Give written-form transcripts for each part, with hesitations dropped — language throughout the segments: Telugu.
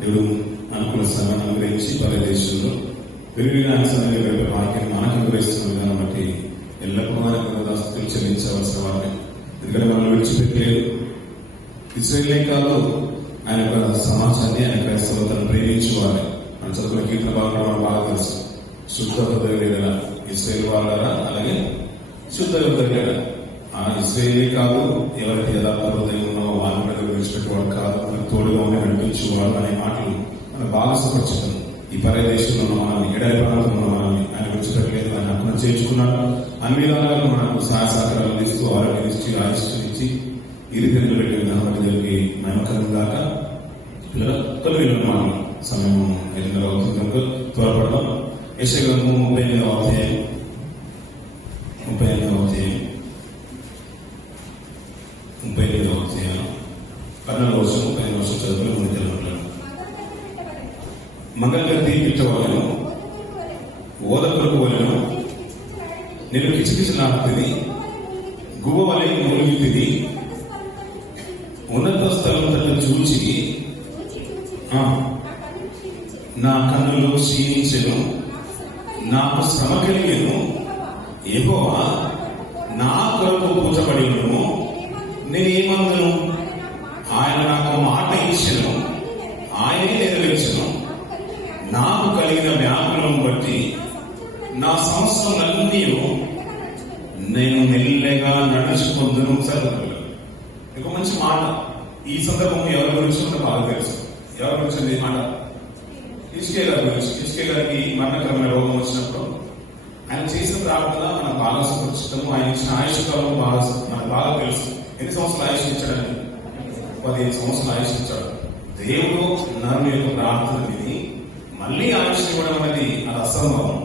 దేవుడు అనుకున్న సమయాన్ని అనుగ్రహించి పరదేశంలో విలువైన సమయంలో గడిపే వాక్యాన్ని మనకు అనుగ్రహిస్తున్న విధానం బట్టి ఎల్లప్పుడూ ఆయన స్థుతులు చెల్లించవలసిన వారిని. ఎందుకంటే మనం విడిచిపెట్టలేదు. ఇశ్రాయేలే కాదు, ఆయన యొక్క సమాజాన్ని, ఆయన క్రైస్తవతను ప్రేమించేవారు. మన చదువుల కీర్తన భాగంలో మనం బాగా తెలుసు. శుద్ధ హృదయుడైన ఇశ్రాయేలు వాళ్ళరా, అలాగే శుద్ధ హృదయుడైన ఆ ఇశ్రాయేలే కాదు, ఎవరైతే యథార్థ హృదయం ఉన్నావో వాళ్ళ మీద విడిచిపెట్టేవాడు కాదు, మనకు తోడుగా ఉండి నడిపించేవాడు అనే మాటలు మనకు బాగా సుపరిచితం. ఈ పరదేశంలో ఉన్న మనల్ని, ఎడారి ప్రాంతంలో ఉన్న మనల్ని ఆయన విడిచిపెట్టలేదు, ఆయన అర్థం చేయించుకున్నాడు. అన్ని విధాలుగా మనకు సహాయ సహకారాలు ఇస్తూ ఆరోగ్యం ఇచ్చి ఆయుష్నిచ్చి ఇరు తిరుగులు పెట్టే విధానం బట్టి జరిగి నమ్మకం దాకా పిల్లలు తొలి మనం సమయం 5:30 అవుతుంది కనుక త్వరపడదాం. యెషయా 38వ అధ్యాయం 12వ అధ్యాయం 12వ వర్షం 15వ వర్షం చదువుకుని ముందు తెలుగుతాను. మంగళగతి పిట్టవలను ఓదకొరకు వలను నేను కిచకిచలాడుతుంది, గువ్వ వలె మూలిగితిది, ఉన్నత స్థలం తట్టు చూచి నా కన్నులు క్షీణించెను, నాకు శ్రమ కలిగెను. యెహోవా నా కొరకు పూజపడినను నేనేమందును? ఆయన నాకు మాట ఇచ్చెను, ఆయనే నెరవేర్చెను. నాకు కలిగిన వ్యాకులను బట్టి నా సంవత్సరాలన్నీ నేను మెల్లగా నడుచుకుందును. చదువులు ఒక మంచి మాట. ఈ సందర్భం ఎవరి గురించి ఉందో బాగా తెలుసు. ఎవరి గురించి ఈ మాట? హిజ్కియా గారి గురించి. హిజ్కియా గారికి మరణకరమైన రోగం వచ్చినప్పుడు ఆయన చేసిన ప్రార్థన మనకు బాగా సురక్షితము. ఆయన ఇచ్చిన ఆయుష్ కాలం బాగా మనకు బాగా తెలుసు. ఎన్ని సంవత్సరాలు ఆయుష్ ఇచ్చాడని? 15 సంవత్సరాలు ఆయుష్ ఇచ్చాడు. దేవుడు నరుని యొక్క ప్రార్థన విని మళ్ళీ ఆయుష్ ఇవ్వడం అనేది అది అసంభవం.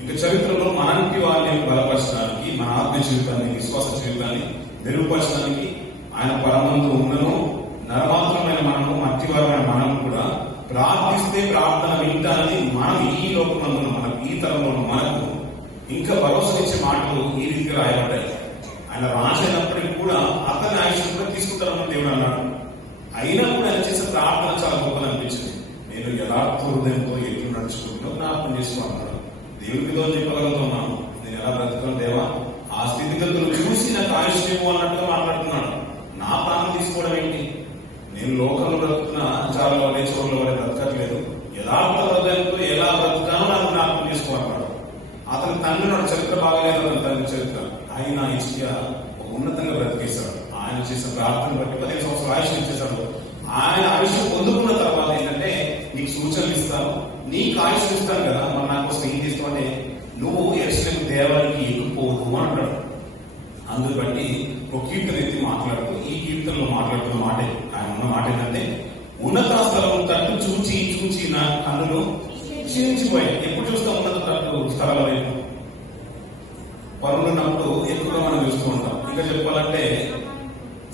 ఇంకా చరిత్రలో మనకి వాళ్ళని బలపరచడానికి, మన ఆత్మ జీవితాన్ని, విశ్వాస జీవితాన్ని మెరుగుపరచడానికి ఆయన పరమందు ఉన్నను నరమాత్రమైన మనము, మట్టివారమైన మనం కూడా ప్రార్థిస్తే ప్రార్థన వింటానని మనం ఈ లోకమందున, మనకు ఈ తరంలో మనకు ఇంకా భరోసా ఇచ్చే మాటలు ఈ రీతిగా రాయబడ్డాయి. ఆయన రాసినప్పటికీ కూడా అతని ఆయుష్ కూడా తీసుకుంటారని దేవుడు అన్నాడు. అయినా కూడా ఆయన చేసే ప్రార్థన చాలా గొప్పగా అనిపించింది. నేను యథార్థ హృదయంతో ఎట్లు నడుచుకుంటూ జ్ఞాపకం చేసుకున్నాను. దేవుడితో చెప్పగలుగుతున్నాను, నేను ఎలా బ్రతుకుతాను దేవా, ఆ స్థితిగతులు చూసి నాకు ఆయుష్ లేవు అన్నట్టుగా మాట్లాడుతున్నాడు. నా ప్రాణం తీసుకోవడం ఏంటి? నేను లోకంలో బ్రతుకుతున్న చాలా వల్లే చోట్ల వల్లే బ్రతకట్లేదు. యథార్థ హృదయంతో ఎలా బ్రతుకుతానో నాకు జ్ఞాపకం చేసుకోవాలన్నాడు. అతని తండ్రి నాడు చరిత్ర బాగలేదు, అతని తండ్రి చరిత్ర. ఆయన హిజ్కియా ఉన్నతంగా బ్రతికేశాడు. ఆయన చేసిన ప్రార్థన బట్టి 15 సంవత్సరాలు ఆయుష్ ఇచ్చేశాడు. ఆయన ఆయుష్ పొందుకున్న తర్వాత ఏంటంటే, నీకు సూచనలు ఇస్తాను, నీకు ఆయుష్ ఇస్తాను కదా, మరి నాకు ఏం చేస్తావు అంటే, నువ్వు యెరూషలేము దేవాలయానికి ఎక్కిపోదు అంటాడు. అందుకు బట్టి ఒక కీర్తన ఎత్తి మాట్లాడుతూ, ఈ కీర్తనలో మాట్లాడుతున్న మాట, ఆయన ఉన్న మాట ఏంటంటే, ఉన్నత స్థలం తట్టు చూచి చూచి నా కన్నులు క్షీణించిపోయాయి. ఎప్పుడు చూస్తాం ఉన్నత తట్టు స్థలాల వైపు? పనులున్నప్పుడు ఎక్కువగా మనం చూస్తూ ఉంటాం. ఇంకా చెప్పాలంటే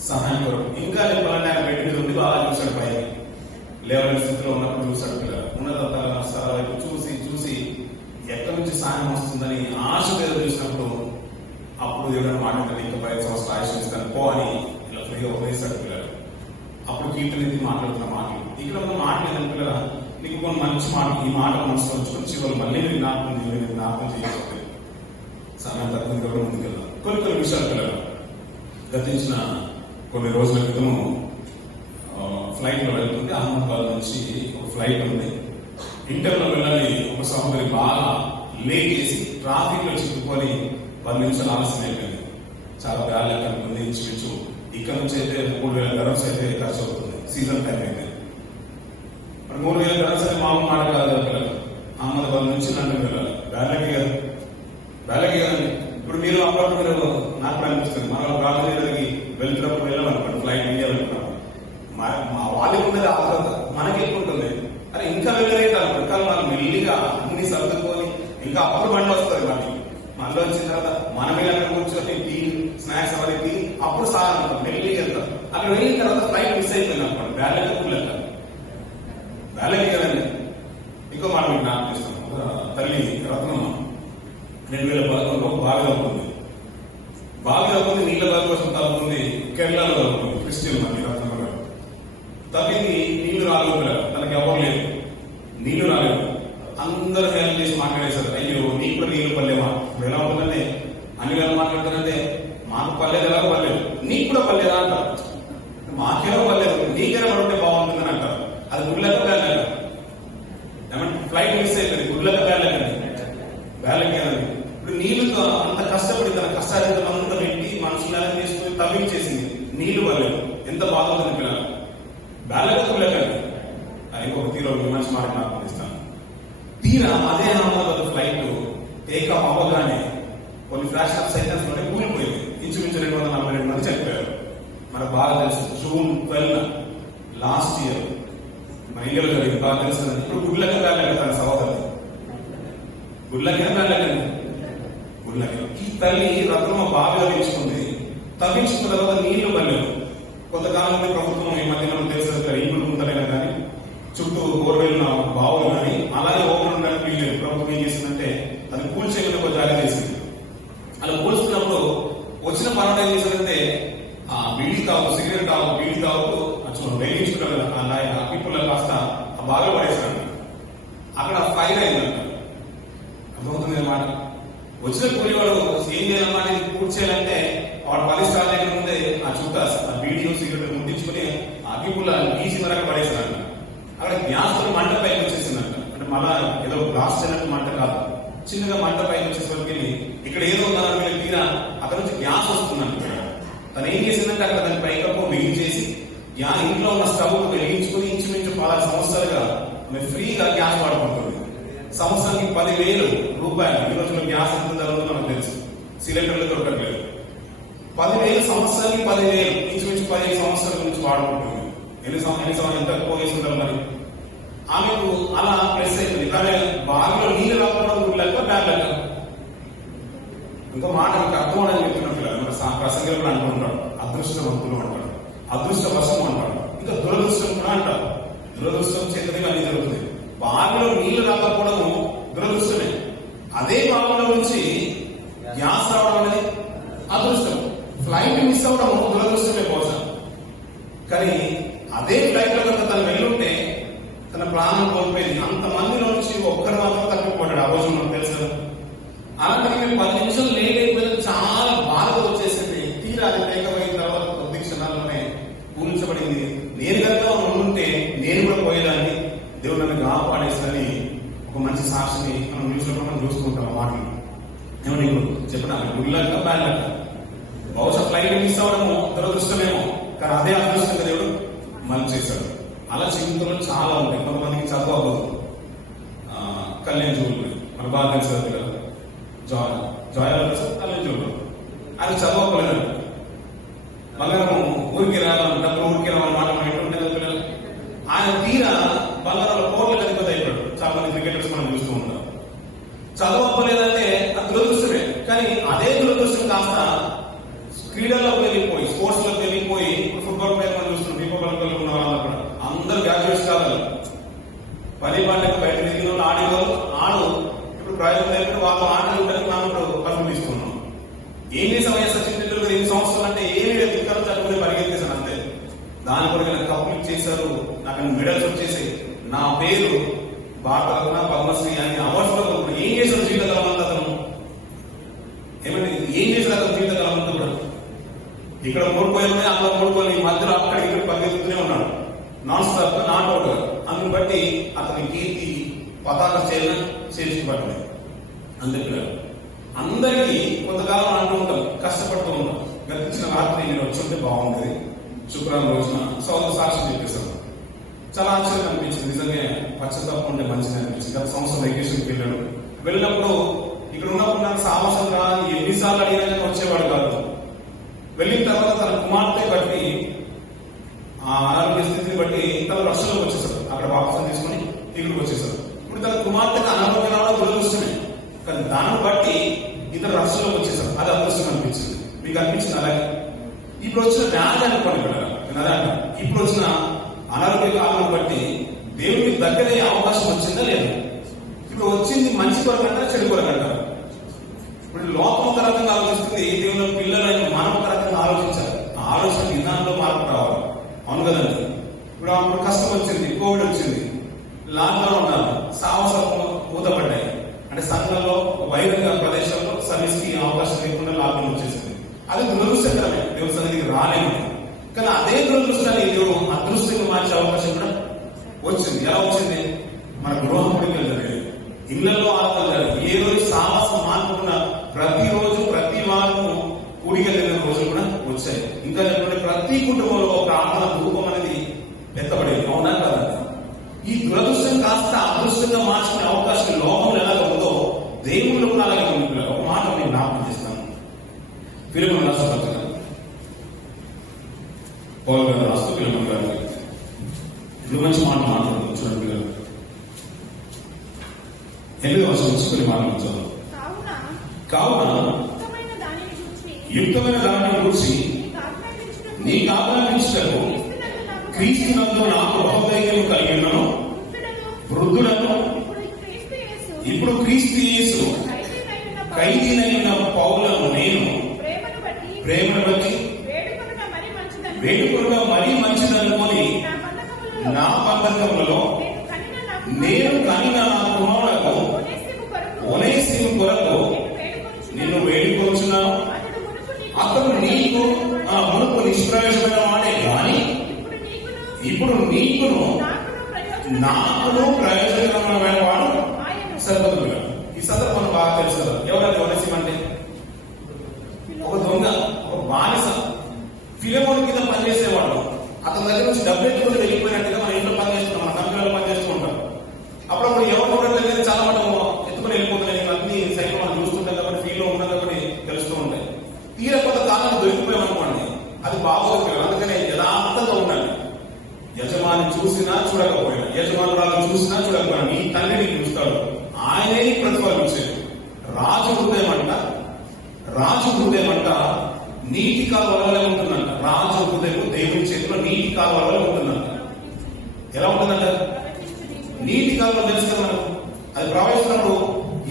సహాయం కొరకు, ఇంకా చెప్పాలంటే ఆయన బెడ్ మీద ఉండి బాగా చూశాడు, పైకి లేవని స్థితిలో ఉన్నప్పుడు చూశాడు. పిల్లలు ఉన్నత స్థలాల వైపు చూసి చూసి ఎక్కడి నుంచి సాయం వస్తుందని ఆశ మీద చూసినప్పుడు అప్పుడు దేవుడు మాట ఇంకా 15 సంవత్సరాలు ఆయుష్ ఇస్తాను పో అని ఇలా ఫ్రీగా వదిలేశాడు. పిల్లలు అప్పుడు కీర్తన మాట్లాడుతున్న మాటలు, ఇక్కడ ఉన్న మాటలు ఏంటంటే పిల్లల, నీకు కొన్ని మంచి మాటలు, ఈ మాట మనసులో ఉంచుకొని చివరి మళ్ళీ మీరు జ్ఞాపకం చేయకపోతే సమయం తక్కువ కూడా ముందుకెళ్దాం. కొన్ని విషయాలు పిల్లలు, గతించిన కొన్ని రోజుల క్రితం ఫ్లైట్ లో వెళ్తుంటే అహ్మదాబాద్ నుంచి ఒక ఫ్లైట్ ఉంది. ఇంటర్లో వెళ్ళాలి. ఒక సహోదరి బాగా లేట్ చేసి ట్రాఫిక్ లో చిక్కుకొని 10 నిమిషాలు ఆలస్యం అయిపోయింది. చాలా బ్యాడ్ లెక్క ఇంచుమించు ఇక్కడ నుంచి అయితే 3,000 గరమ్స్ అయితే ఖర్చు అవుతుంది. సీజన్ టైం అయితే 3,000 గరమ్స్ అయితే మామూలు మాట కాదు. పిల్లలు అహ్మదాబాద్ నుంచి లండన్ వెళ్ళాలి. బ్యాలకి కదండి. ఇప్పుడు మీరు అప్పుడప్పుడు మీరు నాకు కూడా అనిపిస్తుంది, మన ప్రాంతానికి వెళ్తున్నప్పుడు వెళ్ళాలనుకోండి, ఫ్లైట్ ఇండియా వెళ్తున్నాం, మా వాళ్ళకి ఉన్నది ఆగ్రహత మనకి ఎక్కువ ఉంటుంది. అరే ఇంకా వెళ్ళలే కాదు, కానీ మనం మెల్లిగా అన్ని సర్దుకొని ఇంకా అప్పుడు బండి వస్తుంది. మళ్ళీ వచ్చిన తర్వాత మనమే అక్కడ కూర్చొని టీ స్నాక్స్ అవన్నీ తిని అప్పుడు సార్ అనుకోండి మెల్లిగా వెళ్తాం. అక్కడ వెళ్ళిన తర్వాత ఫ్లైట్ మిస్ అయిపోయింది అనుకోండి, బ్యాలకి కదండి. ఇంకో మాట మీకు నాకు ఇస్తాం. తల్లి రత్నమ్మ 2011లో బాగా అవుతుంది. నీళ్ళ బావి కోసం తగ్గుతుంది. కేరళలో క్రిస్టియన్ మంది రత్నమ్మ గారు తగ్గింది. నీళ్లు రాలేదు. తనకి అక్కడికి ఎవరు లేదు, నీళ్లు రాలేదు. అందరూ హేళన చేసి మాట్లాడేశారు, అయ్యో నీకు కూడా నీళ్లు పర్లేమా. ఇప్పుడు ఎలా ఉంటుందంటే అన్ని వేళ మాట్లాడుతారంటే మాకు పర్లేదు, ఎలాగో పర్లేదు, నీకు కూడా పర్లేదా అంటారు. మాకేమో పర్లేదు, నీకేనా పడితే బాగుంటుందని అంటారు. అది గుడ్లక బ్యాలెక్క. ఏమంటే ఫ్లైట్ మిస్ అయిపోయింది, గుడ్లక బ్యాలెక్కండి, బ్యాలెక్ కదండి. ఇప్పుడు నీళ్లుతో అంత కష్టపడి తన కష్టాన్ని అంతా పెట్టి మనుషులను తీసుకుని తవ్వించేసింది, నీళ్లు పర్లేదు. ఎంత బాగుంటుంది పిల్లలు, బ్యాలెక్క గుడ్లకండి. అది ఇంకొక తీరు మంచి మాట నాకు ఇస్తాను. తీరా అదే అహ్మదాబాద్ ఫ్లైట్ టేకాఫ్ అవ్వగానే కొన్ని ఫ్రాక్షన్ ఆఫ్ సెకండ్స్ లోనే కూలిపోయింది. ఇంచుమించు 242 మంది చనిపోయారు. మనకు బాగా తెలుసు, జూన్ 12 లాస్ట్ ఇయర్ మన ఇండియాలో జరిగింది, బాగా తెలుసు. ఇప్పుడు గుడ్లకే వెళ్ళలేదు తన సహోదరు, గుడ్లకే వెళ్ళకండి, గుడ్లకే. ఈ తల్లి రత్నమ బాగా తవ్వించుకుంది. తవ్వించుకున్న తర్వాత నీళ్లు పడలేదు. కొంతకాలం ప్రభుత్వం ఈ మధ్య మనం తెలుసు ఇంకులు ఉంటలేదు కానీ చుట్టూ బోర్వెల్ బావులు కానీ అలాగే ఓపెన్ ఉండడానికి వీళ్ళు ప్రభుత్వం ఏం చేసిందంటే అది కూల్చేయకుండా కొంచెం జాగ్రత్త చేసింది. అలా కూల్చుకున్నప్పుడు వచ్చిన పనులు ఏం చేశారంటే ఆ బీడీ తాగు, సిగరెట్ తాగు, బీడీ తాగుతూ వేయించుకుంటారు కదా ఆ పీపుల్ కాస్త ఆ బాగా పడేశారు. అక్కడ ఫైర్ అయిందంట. అర్థమవుతుంది అన్నమాట. వచ్చిన కూలివాడు ఏం చేయాలన్నమాట, ఇది కూర్చేయాలంటే వాడు 10 స్టార్ట్ అయిన ముందే ఆ చుట్టా ఆ బీడీ సిగరెట్ ముట్టించుకుని ఆ పీపుల్ ఈజీ వరకు పడేశారంట. అక్కడ గ్యాస్ మంట పైకి వచ్చేసిందంట. అంటే మళ్ళా ఏదో బ్లాస్ట్ అయినట్టు మంట కాదు, చిన్నగా మంట పైకి వచ్చేసరికి ఇక్కడ ఏదో ఉందని తీరా అక్కడ నుంచి గ్యాస్ వస్తుందంట. తను ఏం చేసిందంటే అక్కడ దాని పైకప్పు వెలిగించేసి ఇంట్లో ఉన్న స్టవ్ వెలిగించుకుని ఇంచుమించు 10 సంవత్సరాలుగా ఆమె ఫ్రీగా గ్యాస్ వాడుకుంటుంది. సంవత్సరానికి 10,000 రూపాయలు. ఈ రోజులో గ్యాస్ ఎంత జరుగుతుందో మనకు తెలుసు, సిలిండర్లు దొరకట్లేదు. 10,000 సంవత్సరానికి 10,000, ఇంచుమించు 15 సంవత్సరాల నుంచి వాడుకుంటుంది. ఎంత పోగేసుకుంటారు మరి. ఆమెకు అలా ప్రెస్ అయిపోయింది. కానీ బావిలో నీళ్ళు రాకపోవడం గుడ్లక బ్యాడ్లక. ఇంకో మాట మీకు అర్థమని చెప్తున్నట్టు మన ప్రసంగం కూడా అంటుంటాడు, అదృష్టవంతులు అంటాడు, అదృష్టవశం అంటాడు, ఇంకా దురదృష్టం కూడా అంటారు. దురదృష్టం చేతనే అన్ని జరుగుతుంది. బావిలో నీళ్లు రాకపోవడము దురదృష్టమే. అదే బావిలో నుంచి గ్యాస్ రావడం అనేది అదృష్టం. ఫ్లైట్ మిస్ అవ్వడం దురదృష్టమే బహుశా. కానీ అదే ఫ్లైట్ లో కనుక తను వెళ్ళుంటే తన ప్రాణం కోల్పోయింది. అంతమందిలో నుంచి ఒక్కరు మాత్రం తప్పిపోయాడు. ఆ రోజు మనకు తెలుసు. అలాంటి 10 నిమిషాలు లేట్ అయిపోయింది, చాలా బాధ వచ్చేసింది. తీరా అది టేకమైన తర్వాత కొద్ది క్షణాల్లోనే కూల్చబడింది. నేను కనుక ఉంటే నేను కూడా పోయేదాన్ని, దేవుడు నన్ను కాపాడేసని ఒక మంచి సాక్షిని మనం న్యూస్ లో మనం చూసుకుంటాం. ఆ మాటలు ఏమని చెప్పడానికి గుడ్లక బ్యాడ్లక. బహుశా ఫ్లైట్ మిస్ అవ్వడము దురదృష్టమేమో, కానీ అదే అదృష్టంగా దేవుడు మనం చేశాడు. అలా జీవితంలో చాలా ఉంటాయి. కొంతమందికి చదువు అవ్వదు. కళ్యాణ్ జూలు మన బాగా తెలుసు కదా, జాయ్ కళ్యాణ్ జూలు అది చదవకలేదు. బంగారం ఊరికి రావాలి, డబ్బులు ఊరికి రావాలి మాట ఎటువంటి పిల్లలు. ఆయన తీరా బంగారంలో కోట్ల అధిపతి అయిపోయాడు. చాలా మంది క్రికెటర్స్ మనం చూస్తూ ఉంటాం. చదవకపోలేదంటే అది దురదృష్టమే. కానీ అదే దురదృష్టం కాస్త క్రీడల్లోకి వెళ్ళిపోయి, స్పోర్ట్స్ లోకి వెళ్ళిపోయి, ఫుట్బాల్ ప్లేయర్ మనం చూస్తున్నాం. ఫీఫా ఉన్న వాళ్ళు కూడా అందరూ గ్రాడ్యుయేట్స్ కావాలి. 10 పాటలకు బయట తిరిగిన వాళ్ళు ఆడేవాళ్ళు ఆడు. ఇప్పుడు ప్రయోజనం లేకపోతే వాళ్ళు ఆటలు ఉంటారు. మనం ఇప్పుడు పనులు తీసుకున్నాం. ఏం చేసామయ్యా సచిన్ టెండూల్కర్ 8 సంవత్సరాలు అంటే ఏమి ఎక్కడ చదువుకుని పరిగెత్తేసాను అంతే. దాని కొరకు నాకు కప్పులు ఇచ్చేశారు, నాకు మెడల్స్ వచ్చేసాయి. నా పేరు భారతరత్న, పద్మశ్రీ అని అవార్డ్స్ లో ఏం చేశారు జీవితకాలం అంతా అతను? ఏమంటే ఏం చేశారు అతను జీవితకాలం అంతా కూడా? ఇక్కడ ఓడిపోయినా అక్కడ ఓడిపోయి మధ్యలో అక్కడ ఇక్కడ పరిగెత్తుతూనే ఉన్నాడు, నాన్ స్టాప్, నాట్ అవుట్. అందుని బట్టి అతని కీర్తి పతాక చేర్చుబడింది. అందుకే అందరికీ కొంతకాలం అంటూ ఉంటాం, కష్టపడుతూ ఉంటాం. గతించిన రాత్రి నేను వచ్చుంటే బాగుండేది, శుక్రవారం రోజున సోదరు సాక్ష్యం చెప్పేశాను. చాలా ఆశ్చర్యం అనిపించింది. నిజంగా పశ్చాత్తాపం ఉంటే మంచిగా అనిపించింది. గత సంవత్సరం వెకేషన్కి వెళ్ళాడు. వెళ్ళినప్పుడు ఇక్కడ ఉన్నప్పుడు నాకు సాహసం రా ఎన్నిసార్లు అడిగినా వచ్చేవాడు కాదు. వెళ్ళిన తర్వాత తన కుమార్తె బట్టి ఆ అనారోగ్య స్థితిని బట్టి తన రష్యాలోకి వచ్చేసాడు. అక్కడ వాపసం తీసుకుని ఇక్కడికి వచ్చేసాడు. ఇప్పుడు తన కుమార్తెకు అనారోగ్యం రావడం దురదృష్టమే, కానీ దాన్ని బట్టి ఇతను రష్యాలోకి వచ్చేసాడు. అది అదృష్టం అనిపించింది. మీకు అనిపించింది అలాగే? ఇప్పుడు వచ్చిన వ్యాధి అనుకోండి కదా, ఇప్పుడు వచ్చిన అనారోగ్య కాలం బట్టి దేవుడికి దగ్గరయ్యే అవకాశం వచ్చిందా లేదా? ఇప్పుడు వచ్చింది మంచి కొరకంటారా చెడు కొరకంటారా? ఇప్పుడు లోకం తరగంగా ఆలోచిస్తుంది, దేవుని పిల్లలైన మానవ తరగంగా ఆలోచించాలి. ఆ ఆలోచన విధానంలో మార్పు రావాలి. అవును కదండి. ఇప్పుడు అప్పుడు కష్టం వచ్చింది, కోవిడ్ వచ్చింది. రాలేదు. కానీ అదే దురదృష్టాన్ని దేవుడు అదృష్టంగా మార్చే అవకాశం కూడా వచ్చింది. ఎలా వచ్చింది? మన గృహంలోకి వెళ్తారు, ఇళ్లలో ఆడతారు. ఏ రోజు సాహసం మానుకున్న ప్రతిరోజు ప్రతి వారము కూడికి వెళ్ళిన రోజులు కూడా వచ్చాయి. ఇంకా ప్రతి కుటుంబంలో ప్రార్థన రూపం అనేది ఎత్తబడేది. అవునా కదా? ఈ దురదృష్టం కాస్త అదృష్టంగా మార్చుకునే అవకాశం లోకంలో ఎలాగ ఉందో దేవుళ్ళు కూడా అలాగే ఉంది. ఒక మాట నేను జ్ఞాపకం చేస్తాను. ఫిలిమోను రాసిన పత్రిక, పౌలు గారు రాస్తూ ఫిలిమోను గారు ఇప్పుడు మంచి మాట మాట్లాడుతుంది. చూడండి పిల్లలు, 8వ వచనం నుంచి కొన్ని మాట్లాడుతారు. కావున యుక్తమైన దానిని గురించి నీకు ఆజ్ఞాపించుటకు క్రీస్తునందు నాకు బహుధైర్యం కలిగి ఉన్నాను. వృద్ధులను ఇప్పుడు క్రీస్తు యేసు ఖైదీనైన పౌలను నేను ప్రేమను బట్టి వేడుకొనగా మరీ మంచిదనుకొని నా బంధకములలో నేను కనిన నా కుమారులకు ఒనేసిము కొరకు నిన్ను వేడుకొంచున్నాను. అతడు నీకు మునుపు నిష్ప్రయోజనమైన వాడే కానీ ఇప్పుడు నీకును నాకును ప్రయోజనమైన వాడు సర్వదుగా. ఈ సందర్భం బాగా తెలుసు కదా. ఎవరైనా ఒనేసిము అంటే ఒక దొంగ, ఒక బానిస, ఫిలిమోను కింద పనిచేసేవాడు. అతని దగ్గర నుంచి డబ్బు ఎత్తుకుని వెళ్ళిపోయినట్టుగా మన ఇంట్లో పనిచేస్తున్నాం, మన కంపెనీలో పనిచేస్తూ ఉంటాం. అప్పుడప్పుడు ఎవరు చూడట్లేదు, చాలా మటుకు ఎత్తుకుని వెళ్ళిపోతున్నాయి. అన్ని సైకిల్ మనం చూస్తుంటాం కాబట్టి, ఫీల్ లో ఉన్నాం కాబట్టి తెలుస్తూ ఉంటాయి. తీర కొంత కాలం దొరికిపోయామనుకోండి, అది బాగోదు. అందుకనే యథార్థంగా ఉండాలి. యజమాని చూసినా చూడకపోయినా, యజమానురాలు చూసినా చూడకపోయినా నీ తండ్రిని చూస్తాడు, ఆయనే ప్రతిఫలించేది. రాజు హృదయం అంట నీటి కాలువలే ఉంటుందంట. రాజు హృదయం దేవుని చేతిలో నీటి కాలువలే ఉంటుందంట. ఎలా ఉంటుందంట? నీటి కాలువ తెలుసు కదా మనకు. అది ప్రవహిస్తున్నప్పుడు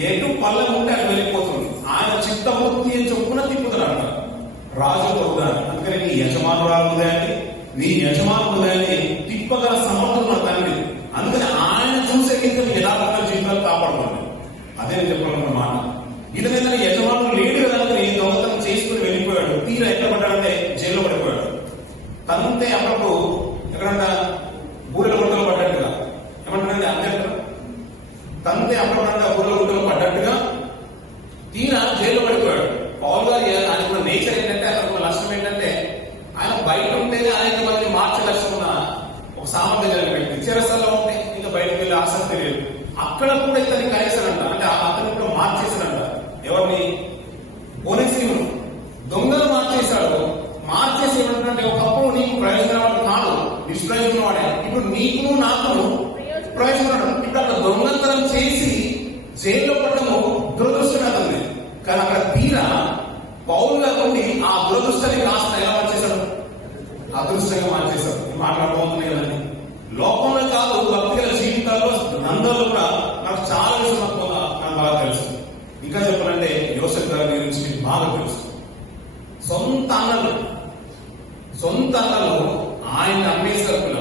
ఎటు పల్లెం ఉంటే అది వెళ్ళిపోతుంది. ఆయన చిత్తవృత్తి అని చొప్పున తిప్పుతాడంట రాజు హృదయాన్ని. అందుకని నీ యజమానురాలు హృదయాన్ని, నీ యజమాను హృదయాన్ని తిప్పగల సమర్థున్న తండ్రి. అందుకని ఆయన చూసే కింద యథార్థ జీవితాలు కాపాడుకోండి. అదే నేను చెప్పాలన్న మాట. ఇదైనా యజమానులు లేడు కదా, దొంగతనం చేసుకుని వెళ్ళిపోయాడు. తీరా ఎక్కడ పడ్డాడంటే జైల్లో పడిపోయాడు. తంతే అప్పుడు ఎక్కడంట బూరెల గుట్టలు పడ్డట్టుగా, ఏమంటాడంటే అంతే తంతే అప్పుడంట బూరెల గుట్టలు పడ్డట్టుగా తీరా జైల్లో పడిపోయాడు. పౌలు గారు ఆయన నేచర్ ఏంటంటే, అతను లక్ష్యం ఏంటంటే, ఆయన బయట ఉంటేనే అనేక మంది మార్చే లక్ష్యం ఉన్న ఒక సామర్థ్యం కలిగి చెరసల్లో ఉంటే ఇంకా బయటకు వెళ్ళి ఆసక్తి లేదు. అక్కడ కూడా ఇతన్ని కలిసాడంట. అంటే అతను కూడా మార్చేసాడంట. ఎవరిని? ఒనేసిమును. దొంగలు మార్చేశాడు. మార్చేసి ఏమంటే, ఒకప్పుడు నీకు ప్రయోజనవాడు కాదు, నిష్ప్రయోజనం వాడే. ఇప్పుడు నీకు నాకును ప్రయోజనం. ఇప్పుడు అక్కడ దొంగతనం చేసి జైల్లో పడము దురదృష్టం. కానీ అక్కడ తీరా పౌలు గారి ఆ దురదృష్టాన్ని కాస్త ఎలా మార్చేశాడు? అదృష్టంగా మార్చేశాడు. మాట్లాడుకోతుంది కదండి. లోకంలో కాదు, భక్తిగల జీవితాల్లో గ్రంథాలు కూడా నాకు చాలా విషయం నాకు బాగా తెలుసు. ఇంకా చెప్పాలంటే యోసేపు గారి గురించి మీకు బాగా తెలుసు. సొంత అన్నలు ఆయన అమ్మేశారు,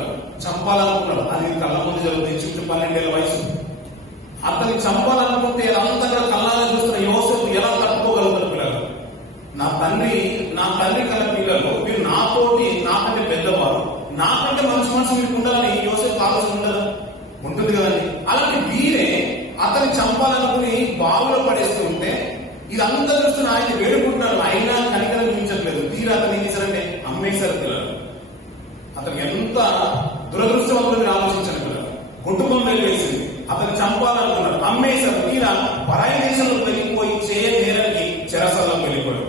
చంపాలనుకున్నాడు. అది కళ్ళ ముందు జరుగుతుంది. చుట్టూ 12 ఏళ్ల వయసు. అతన్ని చంపాలనుకుంటే అంతా కూడా కళ్ళాగా చూస్తున్న యోసేపు ఎలా తట్టుకోగలుగుతారు? పిల్లలు, నా తండ్రి కల పిల్లలు, మీరు నాకంటే పెద్దవారు, నాకంటే మనసు మీకు ఉండాలని యోసేపు ఆలోచన ఉండదా? ఉంటుంది కదండి. అలాంటి వీరే అతన్ని చంపాలనుకుని బావులో పడేస్తూ ఉంటే ఇదంతా చూస్తున్న ఆయన వేడుకుంటున్నారు. అయినా కనికరం చూపించట్లేదు. తీరా అతను ఏం చేశారంటే అమ్మేశారు. పిల్లలు, అతను ఎంత దురదృష్టవంతులని ఆలోచించారు. పిల్లలు, కుటుంబం మీద వేసింది. అతను చంపాలనుకున్నాడు, అమ్మేశారు. తీరా పరాయి దేశంలో వెళ్ళిపోయి నేరానికి చెరసాలకు వెళ్ళిపోయాడు.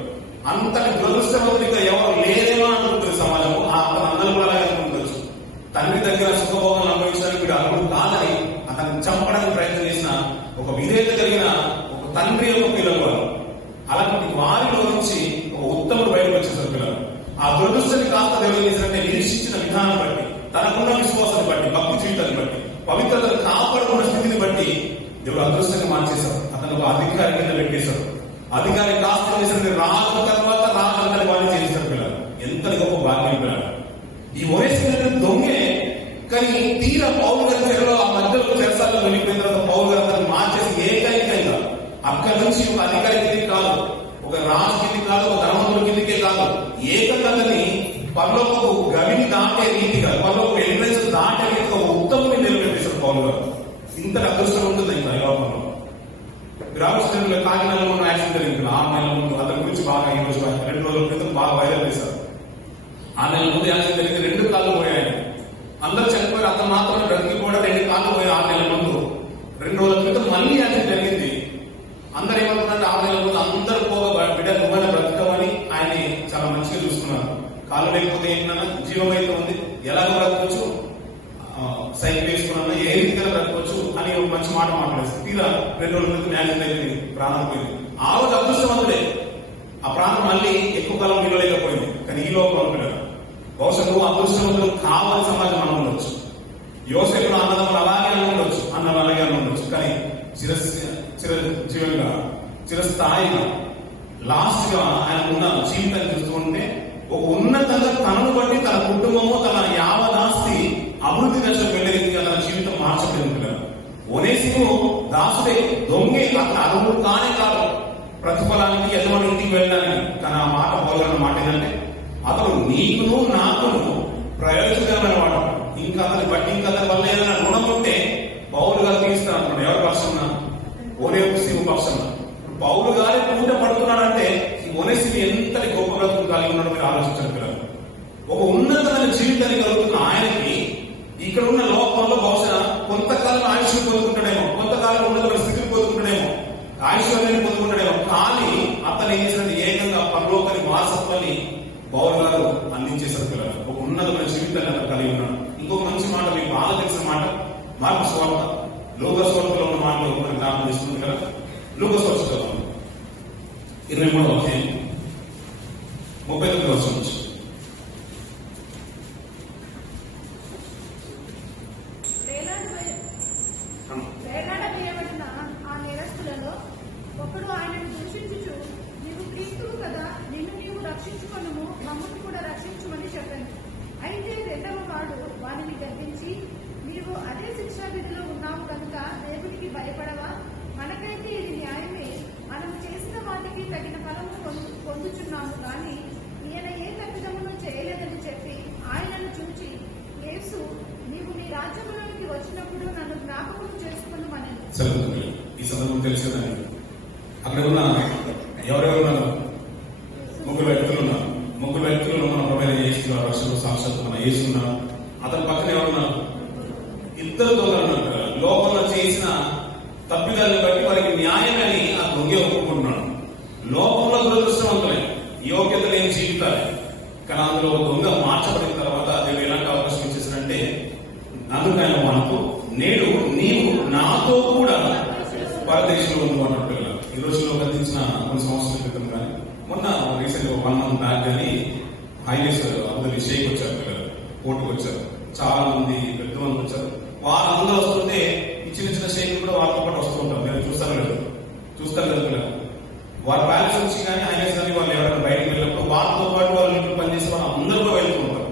అంతటి దురదృష్టవంతుడిగా ఎవరు లేదేమో అనుకుంటుంది సమాజం. అతను అందరూ కూడా అలాగే అనుకుంటచ్చు. తండ్రి దగ్గర సుఖభోగాలు అనుభవించడానికి వీడు అర్హుడు కాదని అతన్ని చంపడానికి ప్రయత్నం చేసిన ఒక విధేయత కలిగిన ఒక తండ్రి యొక్క పిల్లలు. అలాంటి వారిలో నుంచి ఒక ఉత్తముడు బయటకు వచ్చేసారు. పిల్లలు, ఆ దురదృష్టాన్ని కాస్త దేవుడు చేసినట్టే నిరీక్షించిన విధానం బట్టి, తనకున్న విశ్వాసాన్ని బట్టి, భక్తి జీవితాన్ని బట్టి, పవిత్రతను కాపాడుకున్న స్థితిని బట్టి దేవుడు అదృష్టంగా మార్చేశారు. అతను ఒక అధికారి కింద పెట్టేశారు. అధికారి కాస్త చేసిన రాజు తర్వాత రాజు అంతటి వారిని చేశారు. పిల్లలు, ఎంత గొప్ప భాగ్యం. పిల్లలు, ఈ ఒనేసిము దొంగే, కానీ తీరా పౌలు గారి చెరలో ఆ మధ్యలో చెరసాల్లో వెళ్ళిపోయిన తర్వాత పౌలు గారు అతను మార్చేసి ఏకైకంగా అక్కడి నుంచి ఒక అధికారి కిందికి కాదు, ఒక రాజు కిందికి కాదు, ఒక ధర్మంతుల కిందికే కాదు, ఏకంగా దాటే రీతిగా పరలోకం ఎంట్రెన్స్ దాటే రీతిగా ఒక ఉత్తమని నిలబెట్టేశారు పౌలు గారు. ఇంతటి అదృష్టం ఉంటుంది ఇంకా లోకంలో. గ్రామస్తులు కాకినాడలో ఉన్న యాక్సిడెంట్ జరిగింది 6 నెలల ముందు. అతని గురించి బాగా ఈ రోజు 2 రోజుల క్రితం బాగా వైరల్ చేశారు. 6 నెలల ముందు యాక్సిడెంట్ జరిగింది, 2 కాళ్ళు పోయాయి. అందరూ చనిపోయారు, అతను మాత్రమే బ్రతికి కూడా 2 కాళ్ళు పోయాయి 6 నెలల ముందు. 2 రోజుల క్రితం మళ్ళీ యాక్సిడెంట్ జరిగింది. అందరూ ఏమనుకున్నారంటే 6 నెలల ముందు అందరూ పోగా బిడ్డ నువ్వైనా బ్రతకమని ఆయన్ని చాలా మంచిగా చూసుకున్నారు. కాళ్ళు లేకపోతే ఏంటన్నా జీవం అయితే ఉంది, ఎలాగో బ్రతకవచ్చు, సైకిల్ వేసుకున్నా ఏ రీతిగా బ్రతకవచ్చు అని ఒక మంచి మాట మాట్లాడేస్తారు. తీరా 2 రోజుల క్రితం యాక్సిడెంట్ అయిపోయింది, ప్రాణం పోయింది. ఆ రోజు అదృష్టవంతుడే, ఆ ప్రాణం మళ్ళీ ఎక్కువ కాలం నిలవలేకపోయింది. కానీ ఈ లోపల పిల్లలు బహుశా నువ్వు అదృష్టవంతులు కావాలని సమాజం అని ఉండొచ్చు, యోసేపులో అన్నదమ్ములు అలాగే అని ఉండొచ్చు, అన్నలు అలాగే అని ఉండొచ్చు. కానీ చిరజీవంగా చిరస్థాయిగా లాస్ట్ గా ఆయన ఉన్న జీవితాన్ని చూస్తూ ఉంటే ఒక ఉన్నతంగా తనను బట్టి తన కుటుంబము తన యావదాస్తి అభివృద్ధి దశకు వెళ్లే రీతిగా తన జీవితం మార్చబడింది. ఒనేసిము దాసుడే, దొంగే, అతను అర్హుడు కానే కాదు ప్రతిఫలానికి యజమాని ఇంటికి వెళ్ళడానికి. కానీ ఆ మాట పోగలిగిన మాట ఏంటంటే అతను నీకును నాకును ప్రయోజనకరమైన వాడు. ఇంకా అతని బట్టి ఇంకా అతని వల్ల ఏదైనా రుణం ఉంటే పౌలు గారు తీరుస్తాను అనుకోండి. ఎవరి పక్షం? ఓనేసిము పక్షం. పౌలు గారి పూట పడుతున్నాడంటే ఓనేసిము ఎంతటి గొప్ప బ్రతుకు కలిగి ఉన్నాడో మీరు ఆలోచించారు పిల్లలు. ఒక ఉన్నతమైన జీవితాన్ని కలుగుతున్న ఆయనకి ఇక్కడ ఉన్న లోకంలో బహుశా కొంతకాలం ఆయుష్ పొందుకుంటాడేమో, కొంతకాలం ఉన్నతమైన స్థితిని పొందుకుంటాడేమో, ఐశ్వర్యాన్ని పొందుకుంటాడేమో. కానీ అతను ఏం చేసినట్టు ఏకంగా పరలోకని వారసత్వాన్ని పౌలు గారు అందించేశారు పిల్లలు. ఒక ఉన్నతమైన జీవితాన్ని అతను కలిగి ఉన్నాడు. ఇంకొక మంచి మాట మీకు బాగా తెలిసిన మాట మార్కు సువార్త, లూకా సువార్తలో ఉన్న మాటలు మనం జ్ఞాపకం తీసుకుంది కదా. లూకా సువార్త 23వ అధ్యాయం 39వ వచనం నుంచి. వేలాడవేయబడిన ఆ నేరస్తులలో ఒకడు ఆయనను దూషించుచు, నీవు క్రీస్తువు కదా, నిన్ను నీవు రక్షించుకొనుము, మమ్మల్ని కూడా రక్షించుమని చెప్పాను. అయితే రెండవ వాడు వారిని గద్దించి, నీవు అదే శిక్షా విధిలో ఉన్నావు కనుక దేవునికి భయపడవా? మనకైతే ఇది న్యాయమే, మనం చేసిన వాటికి తగిన ఫలము పొందుచున్నాము. కానీ ఈయన ఏ తప్పిదమును చేయలేదని చెప్పి ఆయనను చూచి, యేసు, నీవు నీ రాజ్యములోనికి వచ్చినప్పుడు నన్ను జ్ఞాపకం చేసుకున్నామని. ఈ సందర్భం తెలిసేదాన్ని అక్కడ ఉన్న ఎవరెవరున్నారు? 3 వ్యక్తులు ఉన్నారు. 3 వ్యక్తులు మన ప్రమేయం చేస్తున్న రక్షణ సాక్షాత్ మన యేసున్నారు. అతని పక్కన ఎవరున్నారు? 2 దొంగలు ఉన్నారు. లోకంలో చేసిన తప్పిదాన్ని బట్టి వారికి న్యాయమని ఆ దొంగే ఒప్పుకుంటున్నాడు. లోకంలో దురదృష్టవంతులే, యోగ్యత లేని జీవితాలే. కానీ అందులో దొంగ మార్చబడిన తర్వాత దేవుడు ఎలాంటి అవకాశం ఇచ్చేసారంటే, అందుకు ఆయన మనకు నేడు నీవు నాతో కూడా పరదేశంలో ఉంది అన్నట్టు. ఈ రోజుల్లో గతించిన కొన్ని సంవత్సరాల క్రితం కానీ మొన్న రీసెంట్ 1 month బ్యాక్ కానీ హైవేస్ అందరి షేక్ వచ్చారు పిల్లలు, కోర్టుకు వచ్చారు. చాలా మంది పెద్ద మంది వచ్చారు. వాళ్ళందరూ వస్తుంటే ఈ చిన్న షేక్ కూడా వాళ్ళతో పాటు వస్తూ ఉంటారు. మీరు చూస్తారు కదా పిల్లలు. వారి ప్యాలెస్ నుంచి కానీ హైవేస్ కానీ వాళ్ళు ఎవరైనా బయటకు వెళ్ళినప్పుడు వాళ్ళతో పాటు వాళ్ళు ఇంట్లో పనిచేసే వాళ్ళు అందరూ కూడా వెళ్తూ ఉంటారు.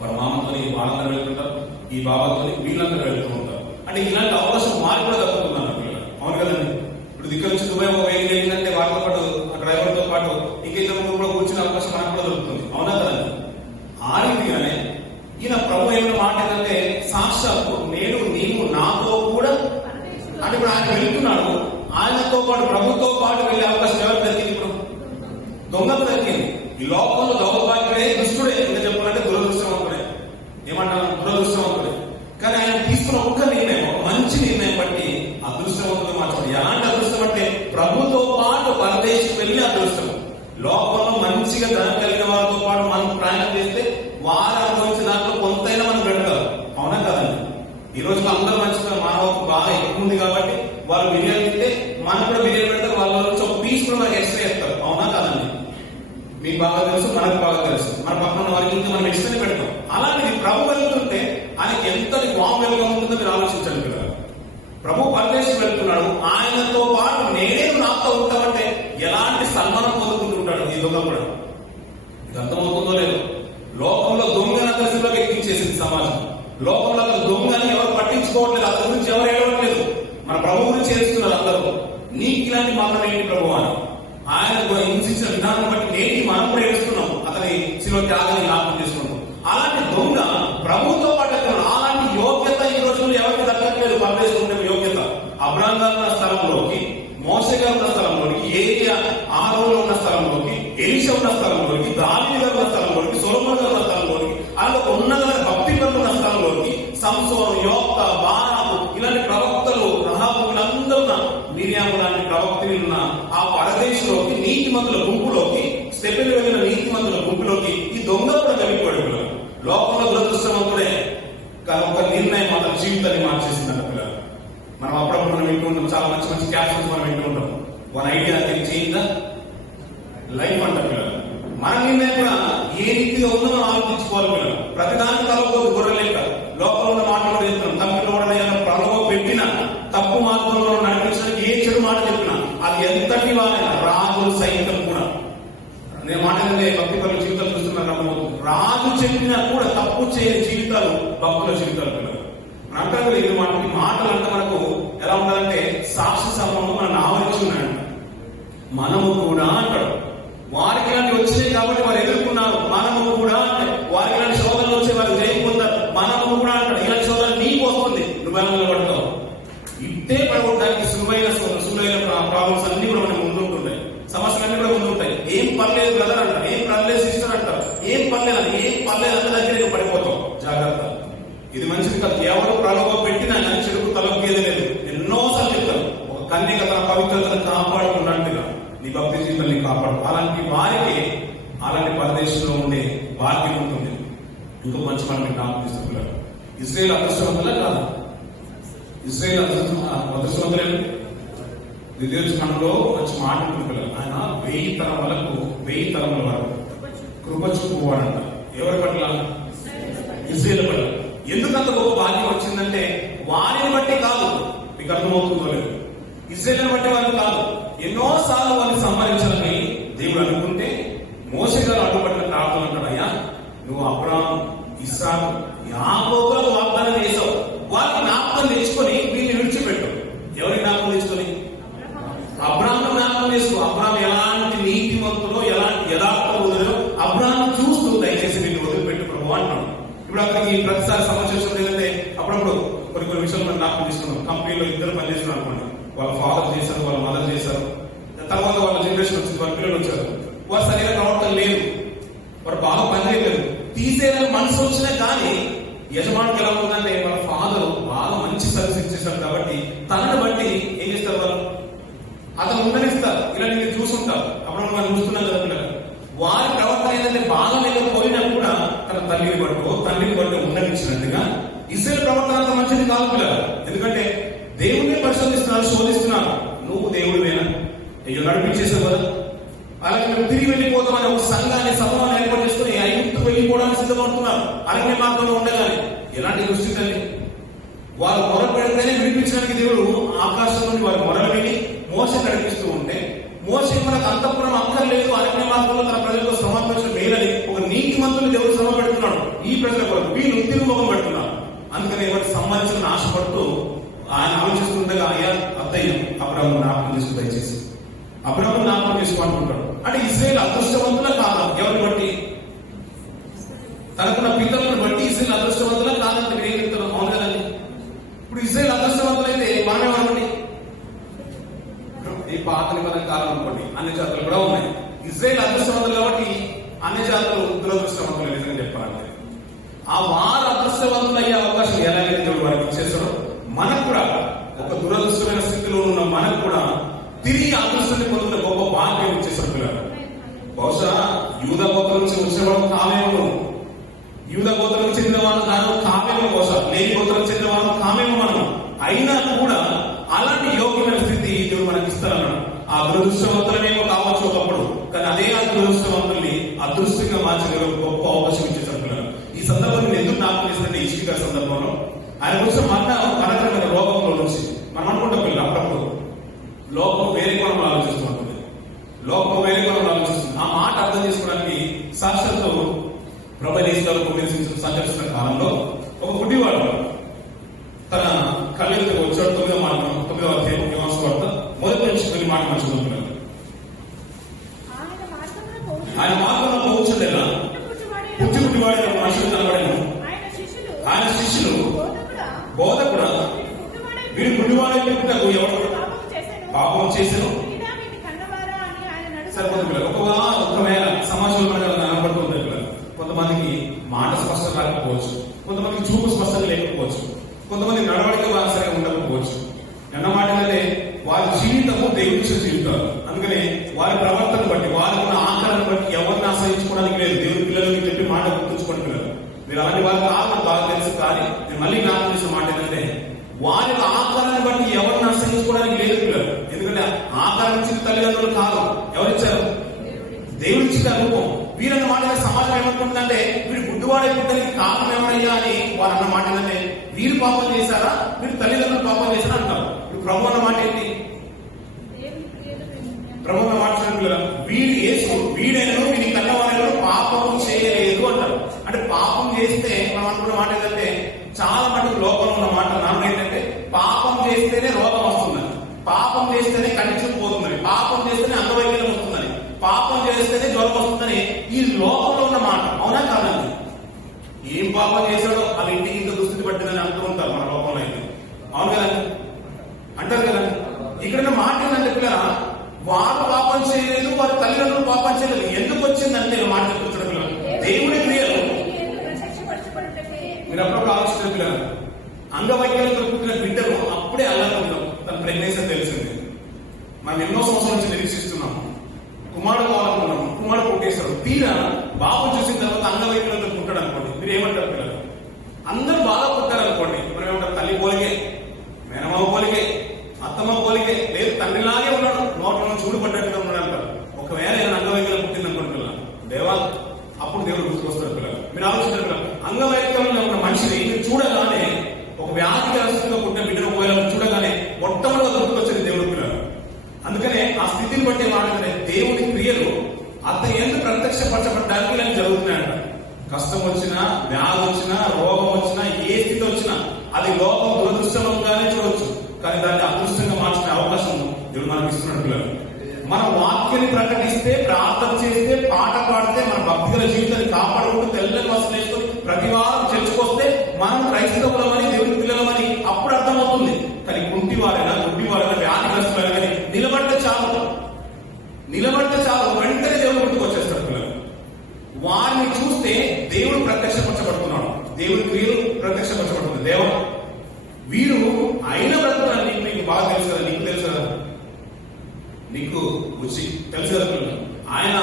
వాళ్ళ మామతో వాళ్ళందరూ వెళ్తుంటారు, ఈ బాబాతో వీళ్ళందరూ వెళ్తూ ఉంటారు. అంటే ఇలాంటి అవకాశం వారికి కూడా దక్కుతున్నారు పిల్లలు. అవును కదండి. ఇప్పుడు దగ్గర నుంచి దుబాయ్ ఒక వెహికల్ వెళ్ళిందంటే వాళ్ళతో పాటు డ్రైవర్ తో పాటు ఇంకైతే కూడా కూర్చునే అవకాశం మనకు కూడా దొరుకుతుంది. అవునా కదండి. ఆ రీతిగానే ఈయన ప్రభు ఏమైనా మాట ఏంటంటే సాక్షాత్తు నేడు నీవు నాతో కూడా అంటే ఇప్పుడు ఆయన వెళ్తున్నాడు. ఆయనతో పాటు ప్రభుతో పాటు వెళ్ళే అవకాశం ఎవరు దొరికింది? ఇప్పుడు దొంగకు దొరికింది. ఈ లోకంలో దౌర్భాగ్యుడే, దుష్టుడే, ఇంకా చెప్పాలంటే దురదృష్టవంతుడే. ఏమంటారు? దురదృష్టవంతుడే. కానీ ఆయన తీసుకున్న ఒక్క నిర్ణయం, ఒక మంచి నిర్ణయం బట్టి అదృష్టవంతుడు మార్చాడు. ఎలాంటి అదృష్టం అంటే ప్రభుతో పాటు పరదేశం వెళ్ళి అదృష్టం. లోకంలో మంచిగా ధనం కలిగిన వారితో పాటు మనం ప్రయాణం చేస్తే వారు అనుభవించిన దాంట్లో కొంతైనా మనం పెడతారు. అవునా కదండి. ఈ రోజు అందరూ మంచిగా మానవకు బాగా ఎక్కువ ఉంది కాబట్టి వాళ్ళు బిర్యానీ తింటే మనకు కూడా బిర్యానీ పెడతారు. వాళ్ళ నుంచి ఒక పీస్ కూడా మనకి ఎక్స్ట్రా చేస్తారు. అవునా కదండి. మీకు బాగా తెలుసు, మనకు బాగా తెలుసు. మన పక్కన వారికి ఇంకా మనం ఎక్స్ట్రా పెడతాం. అలాంటిది ప్రభు వెళ్తుంటే ఆయనకి ఎంతటి వామ్ వెల్కమ్ ఉంటుందో మీరు ఆలోచించండి కదా. ప్రభు పరదేశం వెళ్తున్నాడు, ఆయనతో పాటు నేనే నాతో ఉంటామంటే ఎలాంటి సన్మానం పొందుకుంటుంటాడు ఈ దొంగ కూడా. ఇది అర్థమవుతుందో లేదో. లోకంలో దొంగన దశలోకి ఎక్కించేసింది సమాజం. లోకంలో అతను దొంగని ఎవరు పట్టించుకోవట్లేదు, అతని గురించి ఎవరు ఏడవట్లేదు. మన ప్రభు గురించి చేస్తున్నారు అందరూ. నీకు ఇలాంటి మాత్రం ఏంటి ప్రభు అని ఆయన హింసించిన విధానం బట్టి నేటి మనం కూడా ఏడుస్తున్నాం. అతని శిలువ త్యాగాన్ని జ్ఞాపకం చేసుకుంటాం. అలాంటి దొంగ లేదు పరదేశంలో ఉండే యోగ్యత. అబ్రాహాం గారు ఉన్న స్థలంలోకి, మోషే గారు ఉన్న స్థలంలోకి, ఏలియా ఆరోన్లో ఉన్న స్థలంలోకి, ఎలీషా ఉన్న స్థలంలోకి, దావీదు గారు ఉన్న స్థలంలోకి, సొలొమోను గారు ఉన్న స్థలంలోకి, అలా ఉన్నత భక్తి పరులు ఉన్న స్థలంలోకి, సంసోను, యోక్త, బారాకు ఇలాంటి ప్రవక్తలు, రహాబు వీళ్ళందరూ మిరియాము లాంటి ప్రవక్తలు ఉన్న ఆ పరదేశంలోకి, నీతిమంతుల గుంపులోకి, స్టెపెన్ వెళ్ళిన నీతిమంతుల గుంపులోకి ఈ దొంగ కూడా వెళ్ళిపోయాడు. లోకంలో దురదృష్టవంతుడే, కానీ ఒక నిర్ణయం మాత్రం జీవితాన్ని మార్చేసిందంట పిల్లలు. మనం అప్పుడప్పుడు మనం వింటూ ఉంటాం, చాలా మంచి మంచి క్యాప్షన్స్ మనం వింటూ ఉంటాం. One idea change the life అంట పిల్లలు. మన నిర్ణయం కూడా ఏ రీతిగా ఉందో మనం ఆలోచించుకోవాలి పిల్లలు. ప్రతిదానికి తలపోదు గొర్రెలేక లోపల ఉన్న మాటలు కూడా చెప్తున్నాం. తప్పులో ప్రలోభ పెట్టినా, తప్పు మార్గంలో నడిపించడానికి ఏ చెడు మాట చెప్పినా అది ఎంతటి వారైనా, రాజులు సైతం కూడా, నేను మాట్లాడితే భక్తి పరుల జీవితాలు చూస్తున్నారు. రాజు చెప్పినా కూడా తప్పు చేయని జీవితాలు భక్తుల జీవితాలు పిల్లలు. అంటారు ఇది మనకి మాటలు అంటే మనకు ఎలా ఉండాలంటే సాక్షి సమూహం మనల్ని ఆవరించున్నాడు. మనము కూడా అంటాడు, వారికి ఇలాంటి వచ్చినాయి కాబట్టి వారు ఎదుర్కొన్నారు. మనము కూడా అంటే వారికి ఇలాంటి శోధనలు వచ్చే వారు జయించుకుంటారు. మనము కూడా అంటాడు, ఇలాంటి శోధన నీకు వస్తుంది, నువ్వు ఎలా నిలబడతావు. ఇట్టే పడగొట్టడానికి సులువైన ప్రాబ్లమ్స్ అన్ని కూడా మనకు ముందుంటున్నాయి, సమస్యలన్నీ కూడా ముందుంటాయి. ఏం పర్లేదు బ్రదర్ అంటారు, ఏం పర్లేదు సిస్టర్ అంటారు, ఏం పర్లేదు అని, ఏం పర్లేదు అంత దగ్గర పడిపోతావు. జాగ్రత్త, ఇది మంచిది కాదు. ఎవరు ప్రలోభ పెట్టినా కానీ చెడుకు తలొక్కేది లేదు. ఎన్నోసార్లు చెప్తారు, ఒక కన్యక తన పవిత్రతను కాపాడుకున్నట్టుగా నీ భక్తి జీవితాన్ని కాపాడు. అలాంటి వారికి అలాంటి పరదేశంలో ఉండే భాగ్యం ఉంటుంది. ఇంకో మంచి మనం జ్ఞాపకం. ఇశ్రాయేలు అదృష్టవంతులే కాదు, ఇశ్రాయేలు అదృష్టవంతులే. విదేశంలో మంచి మాట ఉంటుంది. ఆయన 1000 తరముల వరకు కృప చూపువాడంట. ఎవరి పట్ల? ఇశ్రాయేలు పట్ల. ఎందుకంత గొప్ప భాగ్యం వచ్చిందంటే వారిని బట్టి కాదు, మీకు అర్థమవుతుందో లేదు. ఇశ్రాయేలుని బట్టి వారిని కాదు, ఎన్నోసార్లు వారిని సంహరించాలని దేవుడు అనుకుంటే మోషే గారు అడ్డుపడిన ప్రార్థన అంటాడు, అయ్యా నువ్వు అబ్రాహాము, ఇస్సాకు, యాకోబులకు వాగ్దానం చేసావు, వారికి జ్ఞాపకం తెచ్చుకొని వీరిని విడిచిపెట్టు. ఎవరి జ్ఞాపకం తెచ్చుకొని? అబ్రాహాము జ్ఞాపకం చేసుకో. అబ్రాహాం ఎలాంటి నీతిమంతులో, ఎలాంటి యథార్థవంతులో అబ్రాహాం చూస్తూ దయచేసి వీళ్ళు వదిలిపెట్టుకోవడం అంటాడు. ఇప్పుడు అక్కడికి ప్రతిసారి సమస్య ఏంటంటే అప్పుడప్పుడు కొన్ని విషయాలు మనం జ్ఞాపకం తీసుకున్నాం. కంపెనీలో ఇద్దరు పనిచేస్తున్నారు అనుకోండి, వాళ్ళ ఫాదర్ చేశారు, వాళ్ళ మదర్ చేశారు, తర్వాత వాళ్ళ జనరేషన్ వచ్చింది, వాళ్ళ పిల్లలు వచ్చారు, వారు సరైన ప్రవర్తన లేదు, వారు బాగా పనిచేయలేదు. తీసేయాలని మనసు వచ్చినా కానీ యజమానికి ఎలా ఉందంటే వాళ్ళ ఫాదర్ బాగా మంచి సర్వీస్ ఇచ్చేసారు కాబట్టి తనను బట్టి ఏం చేస్తారు, వాళ్ళు అతను ఉండనిస్తారు. ఇలా నేను చూసుంటారు, అప్పుడు మనం చూస్తున్నాం కదా పిల్లలు. వారి ప్రవర్తన ఏంటంటే బాగా లేకపోయినా కూడా తన తండ్రిని బట్టి ఉండనిచ్చినట్టుగా ఇశ్రాయేలు ప్రవర్తన అంత మంచిది కాదు పిల్లలు. ఎందుకంటే దేవుడిని పరిశోధిస్తున్నారు, శోధిస్తున్నారు. నువ్వు దేవుడివేనా? అయ్యో నడిపించేసావు కదా, అలాగే నువ్వు తిరిగి వెళ్ళిపోతామని ఒక సంఘాన్ని, సమూహాన్ని ఏర్పాటు చేసుకుని ఐగుప్తుకు వెళ్ళిపోవడానికి సిద్ధపడుతున్నారు. అరణ్య మార్గంలో ఉండగానే ఎలాంటి దృష్టి తల్లి, వారు మొర పెడితేనే వినిపించడానికి దేవుడు ఆకాశం నుండి వారి మొరలు విని మోసే నడిపిస్తూ ఉంటే, మోసే మనకు అంతఃపురం అక్కర్లేదు, అరణ్య మార్గంలో తన ప్రజలకు శ్రమ మేలని ఒక నీతి మంతుని దేవుడు శ్రమ పెడుతున్నాడు. ఈ ప్రజల కొరకు వీళ్ళు తిరుగుముఖం పెడుతున్నారు. అందుకని ఎవరికి సంబంధించిన ఆశపడుతూ ఆయన ఆలోచిస్తుండగా, అయ్యా అత్తయ్య అబ్రాహాము జ్ఞాపకం చేసుకు, దయచేసి అబ్రాహాము జ్ఞాపకం చేసుకోవాలనుకుంటాడు. అంటే ఇశ్రాయేలు అదృష్టవంతుల కాదా? ఎవరిని బట్టి? తనకున్న పితరులను బట్టి ఇశ్రాయేలు అదృష్టవంతుల కాదంటే నేను ఏం చెప్తున్నాను? అవును కదండి. ఇప్పుడు ఇశ్రాయేలు అదృష్టవంతులైతే మనమేమనుకోండి, ఈ పాత నిబంధన కాలం అనుకోండి, అన్ని జాతులు కూడా ఉన్నాయి. ఇశ్రాయేలు అదృష్టవంతులు కాబట్టి అన్ని జాతులు దురదృష్టవంతులు నిజంగా చెప్పాలంటే. ఆ వారు అదృష్టవంతులు అయ్యే అవకాశం ఎలాగైతే దేవుడు వారికి ఇచ్చేస్తాడో, మనకు కూడా ఒక దురదృష్టమైన స్థితిలో ఉన్న మనకు కూడా తిరిగి అదృష్టాన్ని పొందుతున్న గొప్ప భాగ్యం ఇచ్చేసాడు పిల్లలు. బహుశా యూదా గోత్రం నుంచి వచ్చినవాడు కామేమో, యూదా గోత్రం చెందినవాడు కామేమో, బహుశా లేని గోత్రం చెందినవాడు కామేమో మనం. అయినా కూడా అలాంటి యోగ్యమైన స్థితి దేవుడు మనకి ఇస్తారన్నాడు. ఆ దురదృష్టవంతులమేమో కావచ్చు ఒకప్పుడు, కానీ అదే ఆ దురదృష్టవంతుల్ని అదృష్టంగా మార్చగల గొప్ప అవకాశం ఇచ్చేసాడు పిల్లలు. ఈ సందర్భాన్ని ఎందుకు జ్ఞాపకం చేసినట్టే ఈశ్వరి గారి సందర్భంలో ఆయన కోసం మనకరమైన రోగంలో నుంచి మనం అనుకుంటాం పిల్లలు, అప్పుడప్పుడు లోకం వేరే కోణంలో ఆలోచిస్తూ ఉంటుంది, లోకం వేరే కోణంలో ఆలోచిస్తుంది. ఆ మాట అర్థం చేసుకోవడానికి సాక్షాత్తు ప్రభుత్వ సంచరిస్తున్న కాలంలో ఒక గుడ్డివాడు తన కళ్ళెత్తి వచ్చాడు. 9వ అధ్యాయం యోహాను సువార్త మొదటి నుంచి కొన్ని మాట మంచిగా ఆయన మార్గంలో పోవచ్చుండేలా పుట్టి పుట్టివాడే మనుషులు కనబడేను. ఆయన శిష్యులు బోధకుడా పుట్టుటకు ఎవరు పాపం చేసెను. పాపం చేసెను. వీడా వీని కన్నవారా అని ఆయన అడుగుతాడు. సరిపోతుంది పిల్లలు. ఒకవేళ సమాజంలో కనబడుతుంది పిల్లలు. కొంతమందికి మాట స్పష్టత రాకపోవచ్చు, కొంతమందికి చూపు స్పష్టత లేకపోవచ్చు, కొంతమంది నడవడిక సరిగా ఉండకపోవచ్చు. అన్నమాట ఏంటంటే వారి జీవితము దేవుడి జీవితాలు. అందుకనే వారి ప్రవర్తన బట్టి, వారి ఉన్న ఆకారాన్ని బట్టి ఎవరిని ఆశ్రయించుకోవడానికి లేదు. దేవుడి పిల్లలకి చెప్పి మాట గుర్తుంచుకోండి పిల్లలు. మీరు అలాంటి వారి కారణం బాగా తెలుసు. కానీ నేను మళ్ళీ నాకు తెలిసిన మాట ఏంటంటే వారి ఆకారాన్ని బట్టి ఎవరిని ఆశ్రయించుకోవడానికి లేదు పిల్లలు. ఎందుకంటే ఆకారం ఇచ్చిన తల్లిదండ్రులు కాదు, ఎవరిచ్చారు? దేవుడిచ్చిన రూపం. వీరన్న మాట సమాజం ఏమంటుందంటే వీడు గుడ్డివాడే పుట్టడానికి కారణం ఏమయ్యా అని వారు అన్న మాట ఏంటంటే వీరు పాపం చేశారా, వీరు తల్లిదండ్రులు పాపం చేశారా అంటారు. ఇప్పుడు ప్రభు అన్న మాట ఏంటి? ప్రభు అన్న మాట వీడు యేసు వీడైనను వీని కన్నవారైన పాపం చేయలేదు అంటారు. అంటే పాపం చేస్తే మనం అనుకున్న మాట ఏంటంటే చాలా మటుకు లోకంలో ఉన్న మాట నాన్న ఏంటంటే పాపం చేస్తేనే రోగం వస్తుందని, పాపం చేస్తేనే కండిషన్ పోతుందని, పాపం చేస్తేనే అంగవైకల్యం వస్తుందని, పాపం చేస్తేనే జ్వరం వస్తుందని ఈ లోకంలో ఉన్న మాట. అవునా కాదండి? ఏం పాపం చేశాడో వాళ్ళ ఇంటికి ఇంత దుస్థితి పట్టిందని అంటూ ఉంటారు మన లోకంలో అయితే. అవును కదండి? అంటారు కదండి. ఇక్కడ మాట ఏంటంటే పిల్లల వారు పాపం చేయలేదు, వారి తల్లిదండ్రులు పాపం చేయలేదు. ఎందుకు వచ్చిందంటే మాట చెప్తున్నాడు పిల్లలు దేవుడి క్రియలు. మీరు అప్పుడప్పుడు ఆలోచించిన పిల్లలు అంగవైకల్యంతో పుట్టిన బిడ్డలు అప్పుడే అల్లరి తన ప్రెగ్నెన్సీ తెలిసింది. మనం ఎన్నో సంవత్సరాల నుంచి నిరీక్షిస్తున్నాము, కుమారుడు కావాలనుకున్నాము, కుమారుడు పుట్టేశాడు. తీరా బాబు చూసిన తర్వాత అంగవైకల్యంతో పుట్టాడు అనుకోండి, మీరు ఏమంటారు పిల్లలు? అందరూ బాగా పుట్టారు అనుకోండి, మనం ఏమంటారు? తల్లి పోలికే, మేనమావ పోలికే, అత్తమ్మ పోలికే, లేదు తండ్రిలాగే ఉన్నాడు, నోట్లో చూడు పడ్డట్టుగా ఉన్నాడు అంటారు. ఒకవేళ ఏమైనా అంగవైకల్యం పుట్టింది అనుకోండి పిల్లలు, దేవా అప్పుడు దేవుడు గుర్తుకొస్తారు పిల్లలు. మీరు ఆలోచించారు పిల్లలు, అంగవైకల్యంలో ఉన్న మనిషిని చూడగానే ఒక వ్యాధిగ్రస్తుగా పుట్టిన బిడ్డను పోయేలా చూడగానే మొట్టమొదటి గుర్తుకొచ్చేది దేవుడు పిల్లలు. అందుకనే ఆ స్థితిని బట్టి మాట్లాడే దేవుడి క్రియలు అతను ఎందుకు ప్రత్యక్షపరచబడడానికి ఇలా జరుగుతున్నాయంట. కష్టం వచ్చినా, వ్యాధి వచ్చినా, రోగం వచ్చినా, ఏ స్థితి వచ్చినా అది లోకం దురదృష్టంగానే చూడొచ్చు, కానీ దాన్ని అదృష్టంగా మార్చిన అవకాశం దేవుడు మనకు ఇస్తున్నాడు పిల్లలు. మన వాక్యాన్ని ప్రకటిస్తే, ప్రార్థన చేస్తే, పాట పాడితే, మన భక్తుల జీవితాన్ని కాపాడుకుంటూ తెల్లని వసతులు వేసుకొని ప్రతి వారం చర్చకొస్తే మనం క్రైస్తవులమని, దేవుడి పిల్లలమని అప్పుడు అర్థమవుతుంది. కానీ కుంటి వారైనా, గుడ్డి వారైనా, వ్యాధిగ్రస్తులైనా కానీ నిలబడితే చాలు వెంటనే దేవుడు గుర్తుకు వచ్చేస్తారు పిల్లలు. వారిని చూస్తే దేవుడు ప్రత్యక్షపరచబడుతున్నాడు, దేవుడి క్రియలు ప్రత్యక్షపరచబడుతుంది. దేవుడు వీరు అయిన బ్రతుకులని మీకు బాగా తెలుసు కదా, నీకు తెలుసు కదా, నీకు వచ్చి తెలుసు కదా పిల్లలు. ఆయన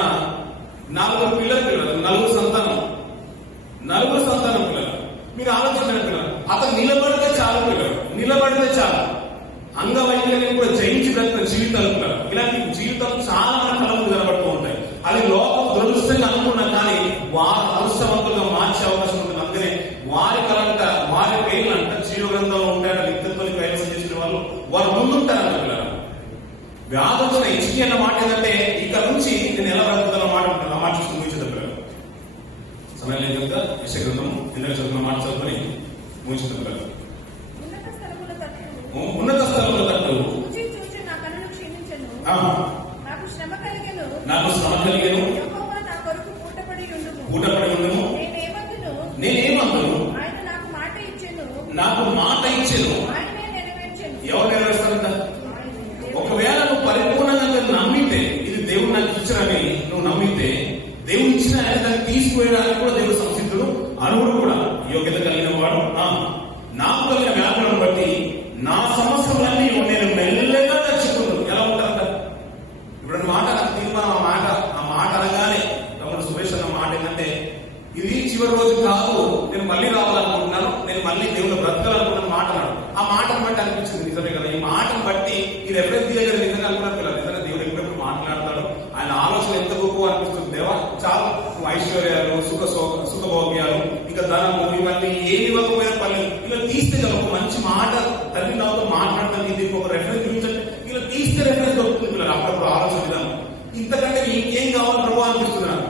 4 పిల్లలు, 4 సంతానం పిల్లలు. మీరు ఆలోచించిన పిల్లలు, అతను నిలబడితే చాలు పిల్లలు, నిలబడితే చాలు. అంగవైకల్యం కూడా జయించి బ్రతుకున్న జీవితాలు పిల్లలు. ఇలాంటి జీవితాలు చాలా మన కళలు కనబడుతూ ఉంటాయి. అది లోకం దురదృష్టంగా అనుకున్నా కానీ వారు అదృష్టవంతులుగా మార్చే అవకాశం ఉంటుంది. అందుకనే వారి కళంట, వారి పేర్లంట జీవ గ్రంథంలో ఉంటాయని నిత్యత్వాన్ని కైవసం చేసిన వారు ముందుంటారన్న పిల్లలు. వ్యాధి వచ్చిన ఇచ్చి అన్న మాట ఏంటంటే ఇక నుంచి నేను ఎలా బ్రతుకుతానో మాట ఉంటుంది. ఆ మాట చూసి ముగించదు పిల్లలు. సమయం లేదు కనుక విషయ గ్రంథం ఇందాక చదువుకున్న మాట చదువుకొని ముగించదు పిల్లలు. ఉన్నత స్థలముల తట్టు నాకు శ్రమ కలిగెను, పూటపడి ఉండును. నేనేమందును? నాకు మాట ఇచ్చెను. ఎవరు నెరవేరుస్తారంట? ఒకవేళ నువ్వు పరిపూర్ణంగా నమ్మితే, ఇది దేవుడు నాకు ఇచ్చారని నువ్వు నమ్మితే, దేవుడు ఇచ్చిన ఆయన దాన్ని తీసుకువేయడానికి కూడా దేవుడు సంసిద్ధుడు, అర్హుడు కూడా, యోగ్యత కలిగిన వాడు. నాకు కలిగిన వ్యాపారం బట్టి నా సమస్యలన్నీ నేను మెల్లగా నచ్చుకున్నాను. ఎలా ఉంటారంట? ఇప్పుడు మాట నాకు తీర్మానం, ఆ మాట అనగానే తమ్ముడు సురేష్ అన్న మాట ఏంటంటే ఇది చివరి రోజు కాదు, నేను మళ్ళీ రావాలనుకుంటున్నాను, నేను మళ్ళీ దేవుడు బ్రతకాలనుకుంటున్న మాట అన్నాడు. ఆ మాటను బట్టి అనిపించింది నిజమే కదా, ఈ మాటను బట్టి ఇది ఎప్పుడైతే దగ్గర నిజంగా అనుకున్నారు కదా, నిజంగా దేవుడు ఎప్పుడెప్పుడు మాట్లాడతాడు, ఆయన ఆలోచన ఎంత గొప్ప అనిపిస్తుంది. దేవా చాలా ఐశ్వర్యాలు, సుఖభోగ్యాలు, ఇంకా ధనము, ఇవన్నీ ఏమి ఇవ్వకపోయిన పనులు ఇలా తీస్తే కదా ఒక మంచి మాట తల్లి నాతో మాట్లాడతాను, దీనికి ఒక రెఫరెన్స్ చూపించండి, ఇలా తీస్తే రెఫరెన్స్ దొరుకుతుంది పిల్లలు. అప్పుడప్పుడు ఆలోచన విధానం ఇంతకంటే ఇంకేం కావాలి ప్రభు అనిపిస్తున్నాను.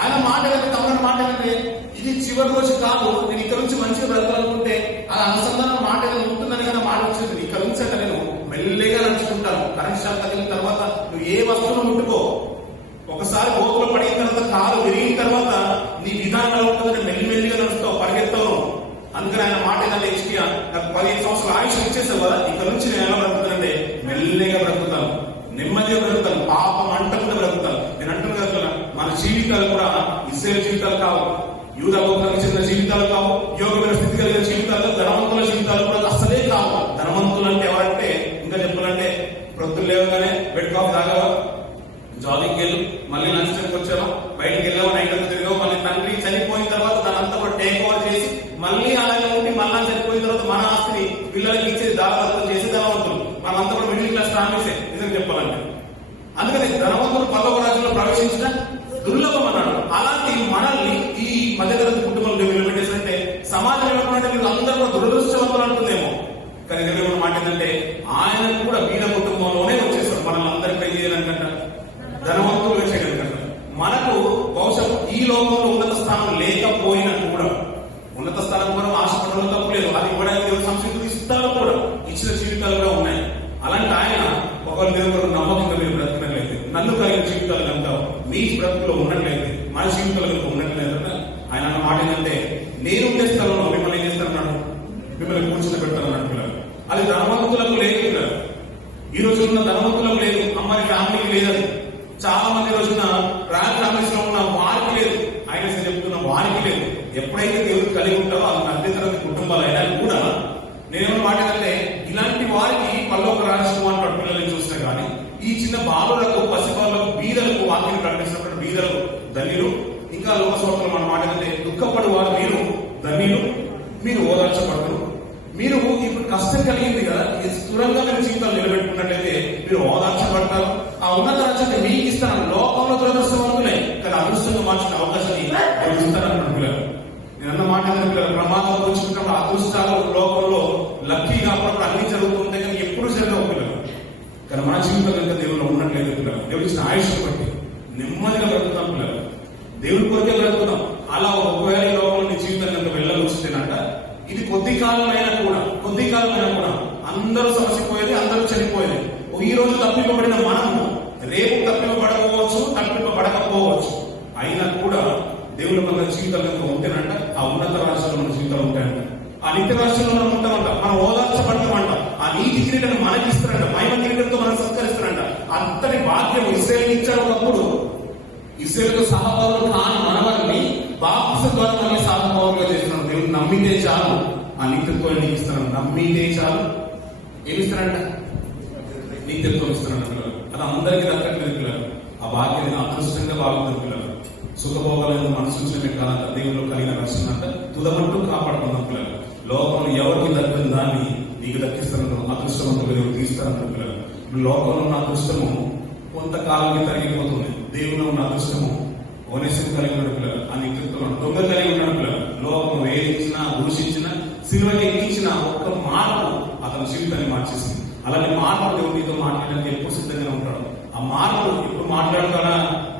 ఆయన మాట కంటే తమ్ముడు మాట కంటే ఇది చివరి రోజు కాదు, నేను ఇక్కడ నుంచి మంచిగా బ్రతకాలనుకుంటే అలా అనుసంధానం మాట ఉంటుందని కదా మాట వచ్చింది. ఇక్కడ నుంచి అంటే నేను మెల్లిగా నడుచుకుంటాను. కరెంట్ షాక్ తగిలిన తర్వాత నువ్వు ఏ వస్తువును ముట్టుకో, ఒకసారి గోకులు పడిన తర్వాత, కాలు విరిగిన తర్వాత నీ విధానంలో ఉంటుందని మెల్లిమెల్లిగా నడుస్తావు, పరిగెత్తావు. అందుకని ఆయన మాట ఏదంటే హెచ్కియా నాకు 15 సంవత్సరాల ఆయుష్ ఇచ్చేసావు కదా, ఇక్కడ నుంచి నేను ఎలా బ్రతుకుతానంటే మెల్లగా బ్రతుకుతాను, నెమ్మదిగా బ్రతుకుతాను, పాపం అంటకుండా బ్రతుకుతాను. నేను అంటున్నా కదా, మన జీవితాలు కూడా ఇస్రాయేలు జీవితాలు కావు, యూదా గోత్రానికి చెందిన జీవితాలు కావు, యోగమైన స్థితి కలిగిన జీవితాలు, ధనవంతుల జీవితాలు కూడా అసలే కావు. ధనవంతులు అంటే ఎవరంటే, ఇంకా చెప్పాలంటే ప్రొద్దులు లేవగానే బెడ్ కాఫీ తాగావా, జాగింగ్కి వెళ్ళు, మళ్ళీ లంచ్ టైంకి వచ్చావా, బయటకు వెళ్ళావు, నైట్ అంతా తిరిగావు, మళ్ళీ తండ్రి చనిపోయిన తర్వాత దానంతా కూడా టేక్ ఓవర్ చేసి మళ్ళీ అలాగే ఉండి మళ్ళీ చనిపోయిన తర్వాత మన ఆస్తిని పిల్లలకి ఇచ్చేది దాదాపు చేసి ధనవంతులు. మనంతా కూడా మిడిల్ క్లాస్ ఫ్యామిలీసే నిజంగా చెప్పాలంటే. అందుకని ధనవంతులు పల్లవ రాజ్యంలో ప్రవేశించిన దుర్లభం అన్నాడు. అలాంటి మనల్ని ఈ మధ్యతరగతి కుటుంబంలో నిలబెట్టేసినట్టే సమాజం ఏమంటే మీరు అందరూ కూడా దురదృష్టవంతులు అంటుందేమో. కానీ దేవుడు మాట ఏంటంటే ఆయన కూడా వీర కుటుంబంలోనే వచ్చేసారు. మనల్ని అందరికీ చేయాలనుకుంటా, ధనవంతులుగా చేయగలుగుతారు. మనకు బహుశా ఈ లోకంలో ఉన్నత స్థానం లేకపోయినా కూడా, ఉన్నత స్థానం కూడా ఆశపడడం తప్పు లేదు, అది కూడా దేవుడు సంస్కృతి ఇస్తాడు కూడా, ఇచ్చిన జీవితాలు కూడా ఉన్నాయి. అలాంటి ఆయన ఒకరి దేవుడు నమ్మకంగా మీరు బ్రతకట్లయితే, నన్ను కలిగిన జీవితాలు కనుక మీ బ్రతుకులో ఉన్నట్లయితే, మన జీవితాలు కనుక ఉన్నట్లయితే, ఆయన అన్న మాట ఏంటంటే నేను ఉండే స్థలంలో మిమ్మల్ని ఏం చేస్తానన్నాడు, మిమ్మల్ని కూర్చొని పెడతానన్నట్టున్నారు. అది ధనవంతులకు లేదు, ఈ రోజు ఉన్న ధనవంతులకు లేదు, అమ్మాయి ఫ్యామిలీకి లేదు. అది చాలా మంది రోజున రాయల్ ఫ్యామిలీస్ లో ఉన్న వారికి లేదు, ఆయన చెప్తున్న వారికి లేదు. ఎప్పుడైతే దేవుడు కలిగి ఉంటారో అది మధ్యతరగతి కుటుంబాలు అయినా కూడా నేనేమో మాట ఏంటంటే ఇలాంటి వారికి పల్లొక రాష్ట్రం అంటాడు. పిల్లల్ని చూసినా కానీ ఈ చిన్న బాలులకు, పసిబాలకు, బీదలకు వాక్యం ప్రకటించినప్పుడు బీదలు ధన్యులు. ఇంకా లోకస్వార్థులు మన మాట ఏంటంటే దుఃఖపడు వారు మీరు ధన్యులు, మీరు ఓదార్చబడరు. మీరు ఇప్పుడు కష్టం కలిగింది కదా, ఇది స్థూలంగా మీరు జీవితాలు నిలబెట్టుకున్నట్లయితే మీరు ఓదార్చబడతారు. ఆ ఉన్నత రాజ్యాన్ని మీకు ఇస్తాను. లోకంలో దురదృష్టవంతులే కానీ అదృష్టంగా మార్చిన అవకాశాన్ని ఇస్తానన్నాడు పిల్లలు. నేను అన్న మాట పిల్లలు ప్రమాదం వచ్చుకుంటున్న అదృష్టాలు లోకంలో లక్కీ కాకుండా అన్ని జరుగుతుంటాయి కానీ ఎప్పుడు జరగవు పిల్లలు. కానీ మన జీవితం కనుక దేవుళ్ళు ఉన్నట్లేదు పిల్లలు, దేవుడు ఇచ్చిన ఆయుష్ బట్టి నెమ్మదిగా బ్రతుకుతాం పిల్లలు, దేవుడి కొరకే బ్రతుకుతాం. అలా ఒకవేళ ఈ లోకంలో నీ జీవితం కనుక వెళ్ళవచ్చునంట, ఇది కొద్ది కాలమైనా కూడా అందరూ సమసిపోయేది, అందరూ చనిపోయేది. ఈ రోజు తప్పింపబడిన మనము రేపు తప్పింపబడకపోవచ్చు. అయినా కూడా దేవుడు మన జీవితాలు కనుక ఉంటేనంట ఆ ఉన్నత రాష్ట్రంలో మన జీవితాలు ఉంటాయంట, ఆ నిత్య రాష్ట్రంలో మనం ఉంటామంట, మనం ఓదార్చబడతామంట, ఆ నీతి కిరీటాన్ని మనకి ఇస్తారంట, మహిమ కిరీటంతో మనం సంస్కరిస్తారంట. అంతటి భాగ్యం ఇశ్రాయేలుకి ఇచ్చారు. ఒకప్పుడు ఇశ్రాయేలుతో సహపౌరులు కాని మనవారిని బాప్తిసం ద్వారా మళ్ళీ సహపౌరులుగా చేస్తున్నాడు. దేవుడు నమ్మితే చాలు ఆ నీతిత్వం నీకు ఇస్తున్నాడు, నమ్మితే చాలు ఏమిస్తారంట, నీతిత్వం ఇస్తున్నాడు పిల్లలు. అది అందరికీ దక్కట్లేదు పిల్లలు, ఆ భాగ్యాన్ని అదృష్టంగా బాగుంటుంది పిల్లలు. సుఖభోగాలను మనసుంచడమే కాదంట, దేవుళ్ళు కలిగిన రక్షణ అంట తుదమంటూ కాపాడుతున్నాం పిల్లలు. లోకంలో ఎవరికి దక్కని దాన్ని నీకు దక్కిస్తాను, అదృష్టవంతులు దేవుడు తీస్తారన్న పిల్లలు. లోకంలో ఉన్న అదృష్టము కొంతకాలానికి తరిగిపోతుంది, దేవుడు ఉన్న అదృష్టము ఓనేసిము కలిగి ఉన్న పిల్లలు, ఆ నిత్యత్వం దొంగ కలిగి ఉన్న పిల్లలు. లోకం వేయించినా, దూషించినా, సిలువకి ఎక్కించిన ఒక్క మార్పు అతని జీవితాన్ని మార్చేసింది. అలాంటి మార్పు దేవుడు నీతో మాట్లాడడానికి ఎప్పుడు సిద్ధంగా ఉంటాడు. ఆ మార్పు ఎప్పుడు మాట్లాడతాడా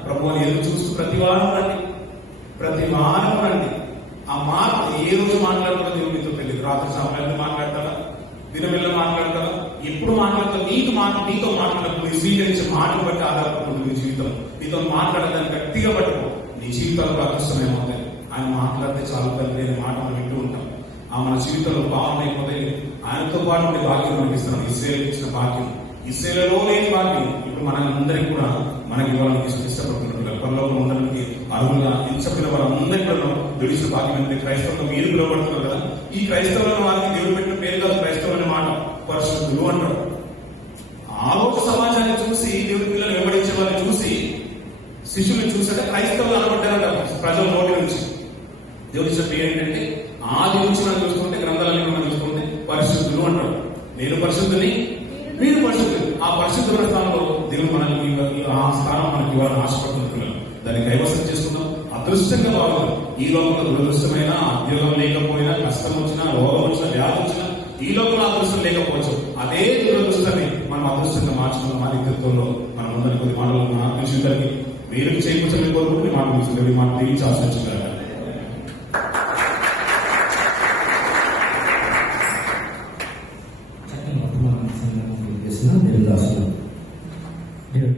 ప్రభు అని ఎదురు చూస్తూ ప్రతి వారం రండి. ఆ మార్పు ఏ రోజు మాట్లాడతాడో దేవుడు నీతో తెలియదు. రాత్రి సమయంలో మాట్లాడతాడా, దినమెల్ల మాట్లాడతాడా, ఎప్పుడు మాట్లాడతాడు, నీతో మాట్లాడప్పుడు నీ స్వీకరించే మాటను బట్టి ఆధారపడుతుంది నీ జీవితం. నీతో మాట్లాడదాన్ని గట్టిగా పట్టుకో, నీ జీవితాలకు అదృష్టమేమవుతాయి. ఆయన మాట్లాడితే చాలు తండ్రి అనే మాట మనం వింటూ ఉంటాం. ఆ మన జీవితంలో భావమైపోతే ఆయనతో పాటు ఉండే భాగ్యం మనకి ఇస్తున్నాం. ఇశ్రాయేలుకి ఇచ్చిన భాగ్యం, ఇశ్రాయేలులో లేని భాగ్యం ఇప్పుడు మనందరికీ కూడా మనకి ఇవ్వాలని ఇష్టపడుతున్నారు. పరలోకంలో ఉండడానికి అర్హులుగా ఎంచబడిన వారందరికీ కూడా తెలిసిన భాగ్యం అంటే క్రైస్తవులు మీరు పిలువబడుతున్నారు కదా. ఈ క్రైస్తవులను వారికి దేవుడు పెట్టిన పేరు కాదు క్రైస్తవులు అనే మాట, పరిశుద్ధులు అంటారు. ఆ రోజు సమాజాన్ని చూసి దేవుడి పిల్లలు వెంబడించే వారిని చూసి శిష్యులను చూసాక క్రైస్తవులు అనబడ్డారంట ప్రజల నోటి నుంచి. దేవుడి చెప్పి ఏంటంటే ఆది నుంచి మనం చూసుకుంటే గ్రంథాలన్నీ మనం చూసుకుంటే పరిశుద్ధులు అంటారు. నేను పరిశుద్ధుని, మీరు పరిశుద్ధులు. ఆ పరిశుద్ధుల స్థానంలో దేవుడు మనకి ఆ స్థానం మనకి ఇవ్వాలని ఆశపడుతున్నారు. దాన్ని కైవసం చేసుకుందాం. అదృష్టంగా బాగుంది. ఈ లోకంలో దురదృష్టమైన, ఉద్యోగం లేకపోయినా, కష్టం వచ్చినా, రోగం వచ్చినా, వ్యాధి వచ్చినా, ఈ లోకంలో అదృష్టం లేకపోవచ్చు. అదే దురదృష్టాన్ని మనం అదృష్టంగా మార్చుకున్న మా నిత్యంలో మనం అందరి కొద్ది మాటలు మన ఆత్మీయులకి మీరు చేయించని కోరుకుంటే మాట తీసుకుంటే మాట తీర్చి ఆశించారు. Dia